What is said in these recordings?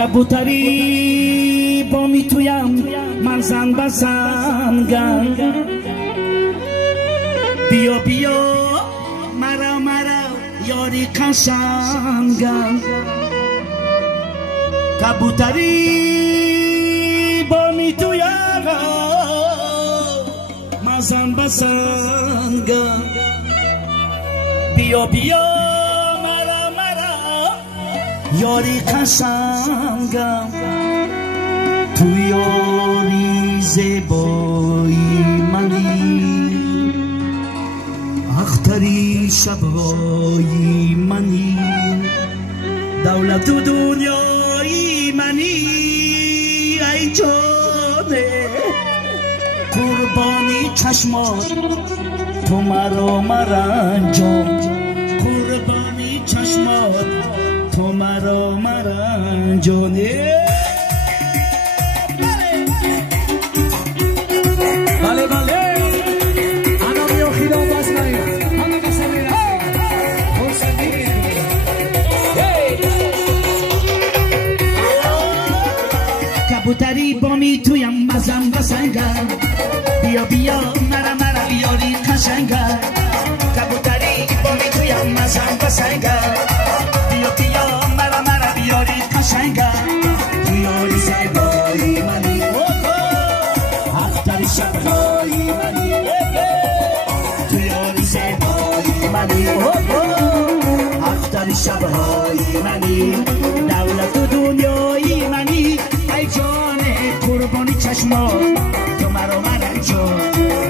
کبوتری با میتویم من زن بسنگم بیا بیا مرا یاری قشنگم کبوتری با میتویم من زن بسنگم بیا بیا یاری قشنگم تو یاری زیبایی منی اختری شبهای منی دولت و دنیای منی ای جانه قربانی چشمات تو مرا مرنجان قربانی چشمات تو مرا مرنجانه بله بله انا بیو خیلان باز نایی انا بسامیر کبوتری با میتویم مزم بسنگم بیا بیا مرا بیاری قشنگم کبوتری با میتویم مزم بسنگم بیا بیا مرا بیاری قشنگم تو یاری زیبایی منی اختر شبهای منی تو یاری زیبایی منی اختر شبهای منی دولت و دنیای منی ای جانه قربانی چشمات تو مرا مرنجان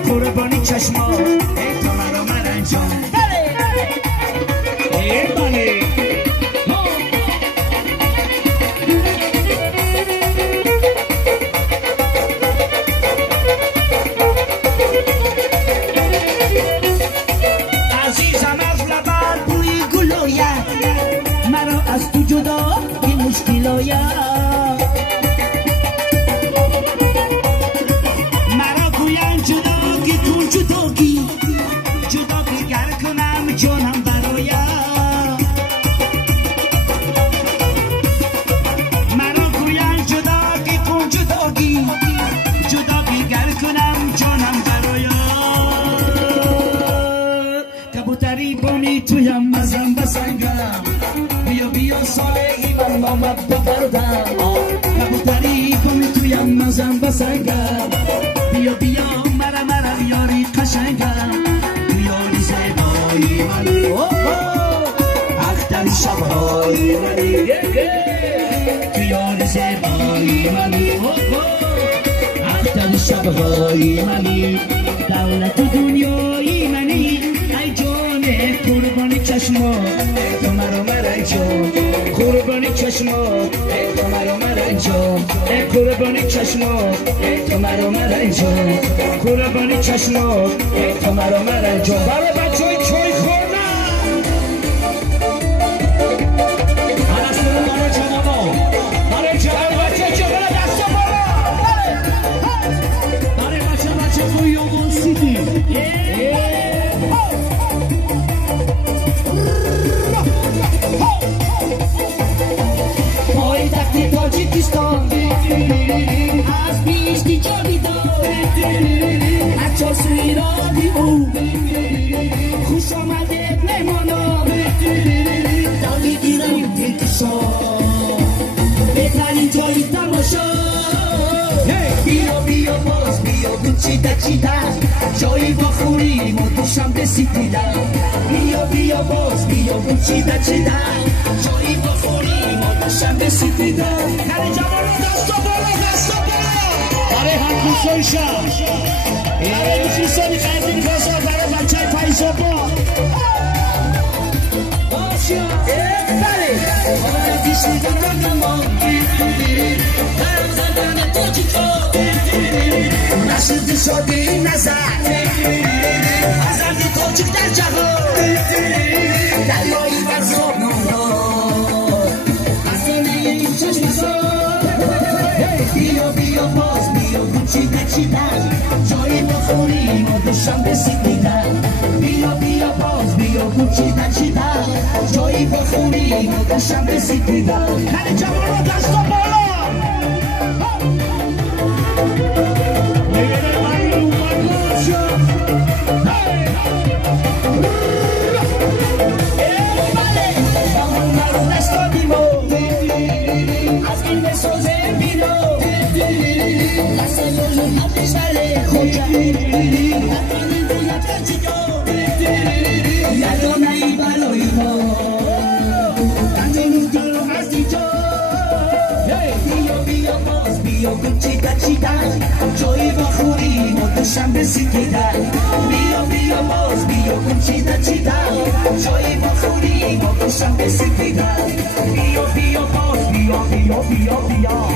قربانی چشمات ای تو مرا مرنجان بله عزیزم از لبت بوی گل آید مرا از تو جدا این مشکل آید مرا گویند جداگی تو جداگی جداگی گر کنم جانم براید مرا گویند جداگی تو جداگی جداگی گر کنم جانم براید کبوتری با میتویم مزم بسنگم بیا بیا سالهی من آمد بگردم کبوتری با میتویم مزم بسنگم بیا بیا مرا یاری قشنگم تو یاری زیبایی منی اختر شبهای منی تو یاری زیبایی منی اختر شبهای منی دولت و دنیای منی ای جانه قربانی چشمات تو مرا مرنجان قربانی چشمات تو مرا مرنجان قربانی چشمات تو مرا مرنجان قربانی چشمات تو مرا مرنجان برای بچه‌های چای خوردن پرستون برای جوانان برای جوان بچه جوان دست بالا برای بچه توی یوگون سیدی پایتخت تاجیکستان از بیشتی جاویدان بچه‌ها سوی رادیو خوش آمدید مهمانان داوید ایرانی تلویزیون بهترین جای تماشا بیا بیا باز بیا چیده جایی با خوریم و دوشنبه سیدیدن بیا بیا باز بیا چیده جایی با خوریم و دوشنبه سیدیدن هر جوانان دستا بالا برای همکوشای شهر برای دوستانی قدیم فاسا برای بچه فیضا با باشا بله حالا دیشیدن رنگمان برم زدن تاجیکا نشد شادی نظر از رنگ تاجیک در جهان دریایی ورزاب نمدار از دانه این چشم سار بیا بیا باز بیا چیدن جایی بخوریم و دوشنبه سیدیدن بیا بیا باز بیا چیدن جایی بخوریم و دوشنبه سیدیدن هر جوان رو دست و رسیدن بیا بیا باز بیا کن چیدن جایی بخوری ما بشم رسیدن بیا بیا باز بیا بیا بیا بیا